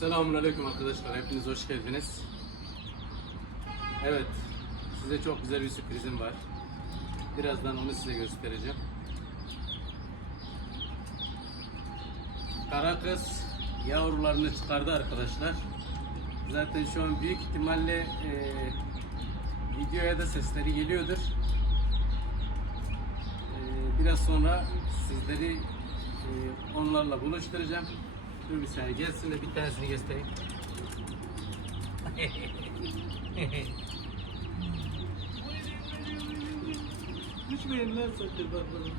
Selamun Aleyküm arkadaşlar. Hepiniz hoş geldiniz. Evet. Size çok güzel bir sürprizim var. Birazdan onu size göstereceğim. Kara kız yavrularını çıkardı arkadaşlar. Zaten şu an büyük ihtimalle eee, videoya da sesleri geliyordur. Eee, biraz sonra sizleri eee, onlarla buluşturacağım. Dur bir saniye gelsin de bir tanesini göstereyim. Uçmayın lan sakın bak bana.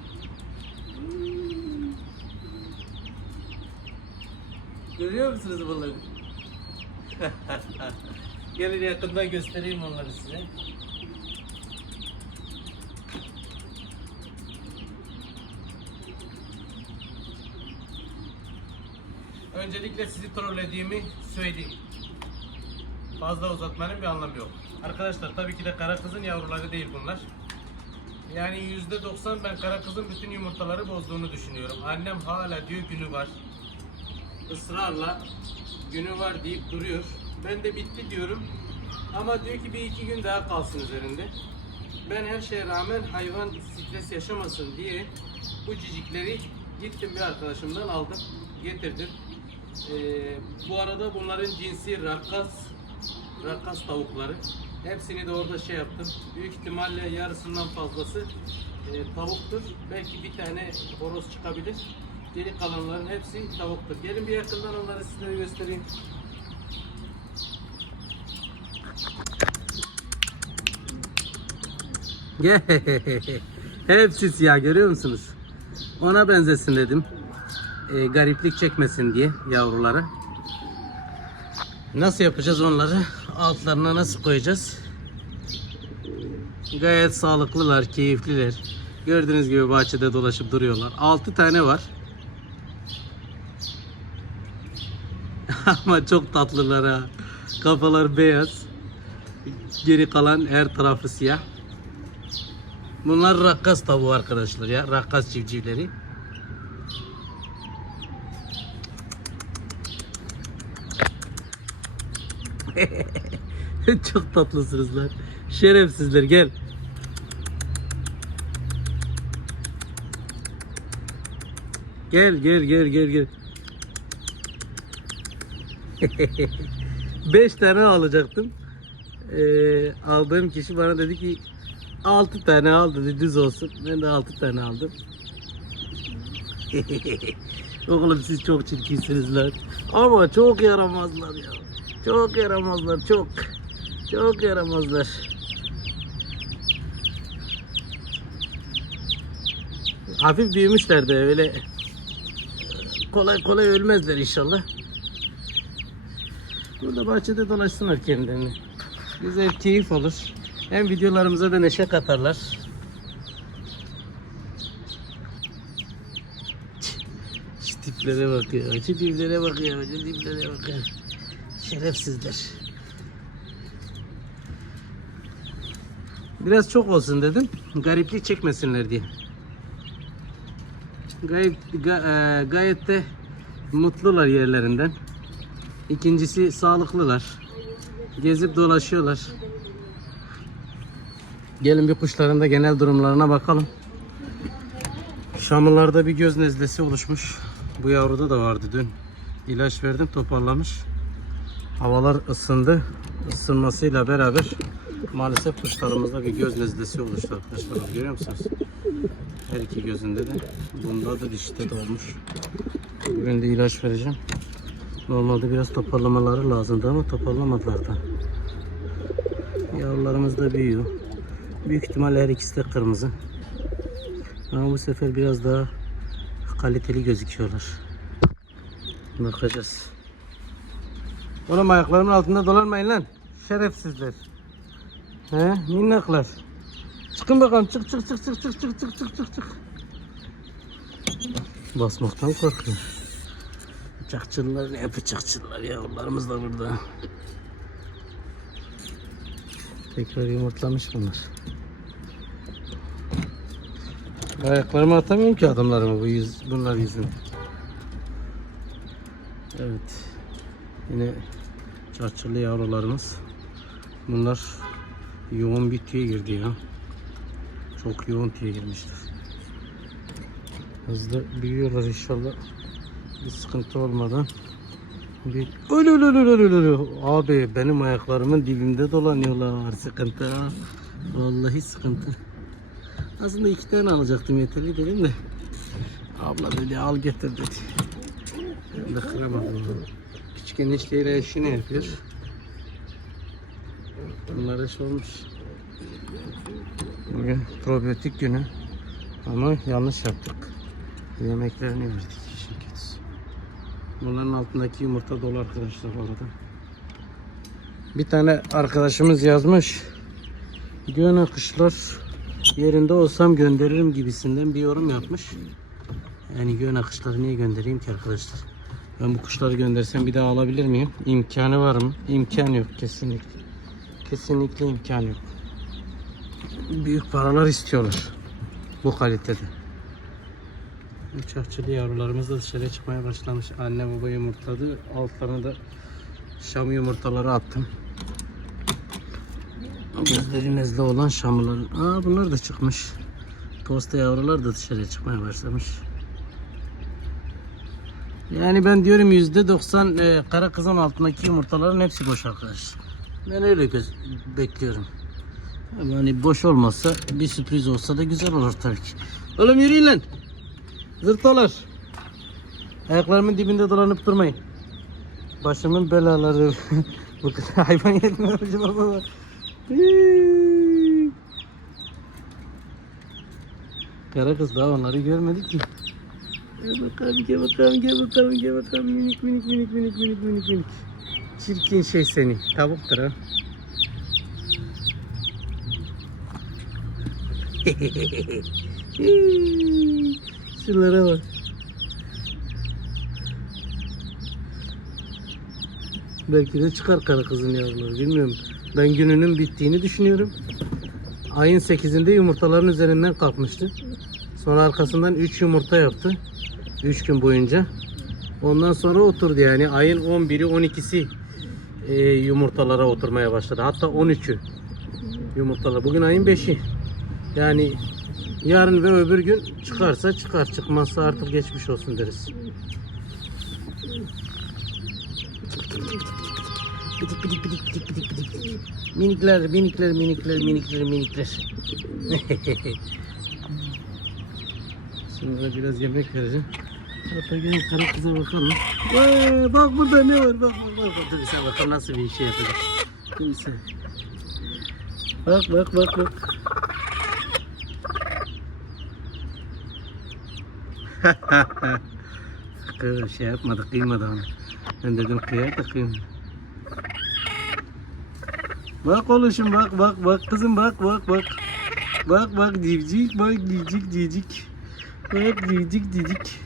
Görüyor musunuz bunları? Gelin yakından göstereyim onları size. Öncelikle sizi trollediğimi söyleyeyim. Fazla uzatmanın bir anlamı yok. Arkadaşlar tabii ki de kara kızın yavruları değil bunlar. Yani %90 ben kara kızın bütün yumurtaları bozduğunu düşünüyorum. Annem hala diyor günü var. Israrla günü var deyip duruyor. Ben de bitti diyorum. Ama diyor ki bir iki gün daha kalsın üzerinde. Ben her şeye rağmen hayvan stres yaşamasın diye bu cicikleri gittim bir arkadaşımdan aldım. Getirdim. Ee, bu arada bunların cinsi rakkas rakkas tavukları. Hepsini de orada şey yaptım. Büyük ihtimalle yarısından fazlası e, tavuktur. Belki bir tane horoz çıkabilir. Geri kalanların hepsi tavuktur. Gelin bir yakından onları size göstereyim. Hepsi siyah görüyor musunuz? Ona benzesin dedim. E, gariplik çekmesin diye yavrulara. Nasıl yapacağız onları? Altlarına nasıl koyacağız? Gayet sağlıklılar, keyifliler. Gördüğünüz gibi bahçede dolaşıp duruyorlar. 6 tane var. Ama çok tatlılar ha. Kafalar beyaz. Geri kalan her tarafı siyah. Bunlar rakkas tavuğu arkadaşlar ya. Rakkas civcivleri. Çok tatlısınız lan. Şerefsizler gel. Gel gel gel gel gel. Beş tane alacaktım. Ee, aldığım kişi bana dedi ki 6 tane al dedi düz olsun. Ben de 6 tane aldım. Oğlum siz çok çirkinsiniz lan. Ama çok yaramazlar ya. Çok yaramazlar çok. Çok yaramazlar. Hafif büyümüşler de öyle kolay kolay ölmezler inşallah. Burada bahçede dolaşsınlar kendilerini. Güzel keyif olur. Hem videolarımıza da neşe katarlar. Şu tiplere bak ya. Şu tiplere bak ya. Şu tiplere bak ya. Şerefsizler. Biraz çok olsun dedim. Gariplik çekmesinler diye. Gayet, ga- e, gayet de mutlular yerlerinden. İkincisi sağlıklılar. Gezip dolaşıyorlar. Gelin bir kuşların da genel durumlarına bakalım. Şamlılarda bir göz nezlesi oluşmuş. Bu yavruda da vardı dün. İlaç verdim toparlamış. Havalar ısındı. Isınmasıyla beraber maalesef kuşlarımızda bir göz nezlesi oluştu arkadaşlar. Görüyor musunuz? Her iki gözünde de. Bunda da dişte de olmuş. Bugün de ilaç vereceğim. Normalde biraz toparlamaları lazımdı ama toparlamadılar da. Yavrularımız da büyüyor. Büyük ihtimalle her ikisi de kırmızı. Ama bu sefer biraz daha kaliteli gözüküyorlar. Bakacağız. Oğlum ayaklarımın altında dolanmayın lan. Şerefsizler. He, minnaklar. Çıkın bakalım. Çık çık çık çık çık çık çık çık çık çık. Basmaktan korkuyor. Bıçakçılar ne bıçakçılar yavrularımız da burada. Tekrar yumurtlamış bunlar. Ayaklarımı atamıyorum ki adımlarımı bu yüz, bunlar yüzün. Evet. Yine çarçırlı yavrularımız. Bunlar yoğun bir tüye girdi ya. Çok yoğun tüye girmişler. Hızlı büyüyorlar inşallah. Bir sıkıntı olmadan. Bir... Öyle öyle öyle öyle öyle. Abi benim ayaklarımın dibimde dolanıyorlar. Sıkıntı ha. Vallahi sıkıntı. Aslında iki tane alacaktım yeterli dedim de. Abla dedi al getir dedi. Ben de kıramadım. Enişteyle eşi ne yapıyor? Bunlar iş olmuş. Bugün probiyotik günü. Ama yanlış yaptık. Yemeklerini verdik işin kötüsü. Bunların altındaki yumurta dolu arkadaşlar bu arada. Bir tane arkadaşımız yazmış. Göğün akışlar yerinde olsam gönderirim gibisinden bir yorum yapmış. Yani göğün akışları niye göndereyim ki arkadaşlar? Ben bu kuşları göndersem bir daha alabilir miyim? İmkanı var mı? İmkan yok kesinlikle. Kesinlikle imkan yok. Büyük paralar istiyorlar. Bu kalitede. Uçakçılı yavrularımız da dışarıya çıkmaya başlamış. Anne baba yumurtladı. Altlarına da şam yumurtaları attım. Gözleri nezle olan şamların. Aa bunlar da çıkmış. Posta yavrular da dışarıya çıkmaya başlamış. Yani ben diyorum yüzde doksan e, kara kızın altındaki yumurtaların hepsi boş arkadaş. Ben öyle göz bekliyorum. Hani boş olmazsa bir sürpriz olsa da güzel olur tabii ki. Oğlum yürüyün lan. Zırtolar. Ayaklarımın dibinde dolanıp durmayın. Başımın belaları. Bu kadar hayvan yedim acaba baba. Kara kız daha onları görmedi ki. Gel bakalım, gel bakalım, gel bakalım, gel bakalım. Minik minik minik minik minik minik minik. Çirkin şey seni. Tavuktur ha. Şunlara bak. Belki de çıkar kara kızın yavruları bilmiyorum. Ben gününün bittiğini düşünüyorum. Ayın 8'inde yumurtaların üzerinden kalkmıştı. Sonra arkasından 3 yumurta yaptı. 3 gün boyunca. Ondan sonra oturdu yani ayın 11'i 12'si e, yumurtalara oturmaya başladı. Hatta 13'ü yumurtalar. Bugün ayın 5'i. Yani yarın ve öbür gün çıkarsa çıkar. Çıkmazsa artık geçmiş olsun deriz. Bidik bidik bidik bidik bidik bidik. Minikler, minikler, minikler, minikler, minikler. Şimdi biraz yemek vereceğim. Hatta gelin kara kıza bakalım. Vay, bak burada ne var? Bak bak bak. Dur sen bakalım nasıl bir şey yapacak. Dur sen. Bak bak bak bak. Kız şey yapmadı, kıymadı onu. Ben dedim kıyar da kıymadı. Bak oğlum bak bak bak kızım bak bak bak. Bak bak civcik bak civcik civcik. Bak civcik civcik.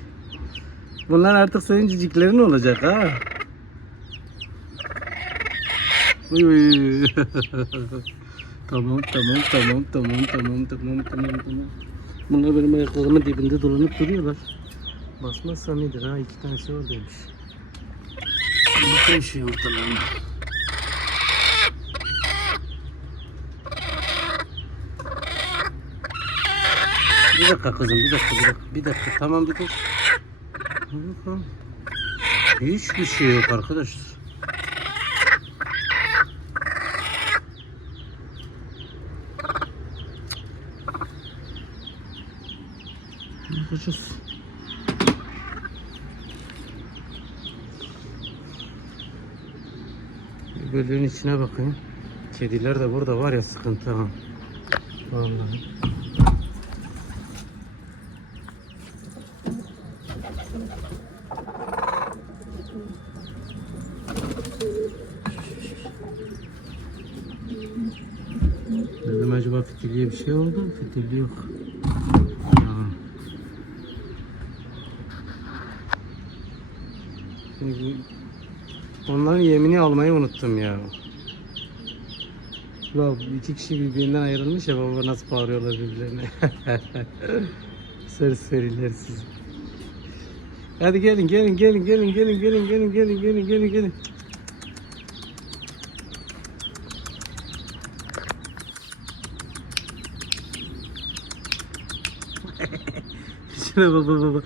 Bunlar artık senin ciciklerin olacak ha. Tamam tamam tamam tamam tamam tamam tamam tamam. Bunlar benim ayaklarımın dibinde dolanıp duruyorlar. Basmazsam iyidir ha iki tanesi oradaymış. Bakayım şu yumurtalarına. Bir dakika kızım bir dakika bir dakika bir dakika tamam bir dakika. Tamam. Hiçbir şey yok arkadaşlar. Bir Bölüğün içine bakayım. Kediler de burada var ya sıkıntı ha. Vallahi. Dedim acaba fitilye bir şey oldu mu? Fitilye yok. Bu- Onların yemini almayı unuttum ya. Bak iki kişi birbirinden ayrılmış ya baba nasıl bağırıyorlar birbirlerine. Serseriler siz. Hadi gelin gelin gelin gelin gelin gelin gelin gelin gelin gelin gelin. Şuna baba baba.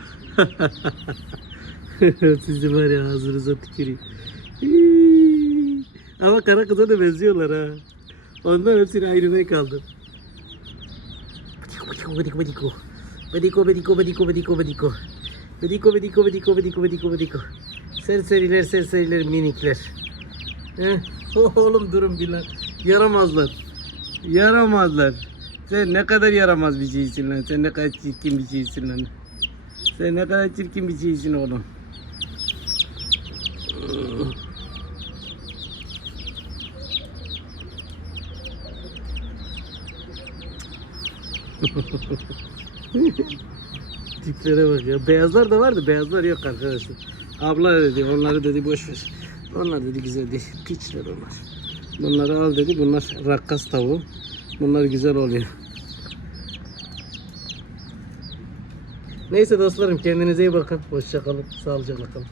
Sizi var ya ağzınıza tüküreyim. Ama kara kıza da benziyorlar ha. Ondan hepsini ayrı kaldı. Badiko badiko badiko. Badiko badiko badiko badiko badiko. Badiko badiko badiko badiko badiko badiko. Serseriler serseriler minikler. Heh. Oğlum durun bir lan. Yaramazlar. Yaramazlar. Sen ne kadar yaramaz bir şeysin lan. Sen ne kadar çirkin bir şeysin lan. Sen ne kadar çirkin bir şeysin oğlum. Tiplere bak ya. Beyazlar da vardı. Beyazlar yok arkadaşlar. Abla dedi. Onları dedi boş ver. Onlar dedi güzel değil. Piçler onlar. Bunları al dedi. Bunlar rakkas tavuğu. Bunlar güzel oluyor. Neyse dostlarım kendinize iyi bakın. Hoşça kalın. Sağlıcakla kalın.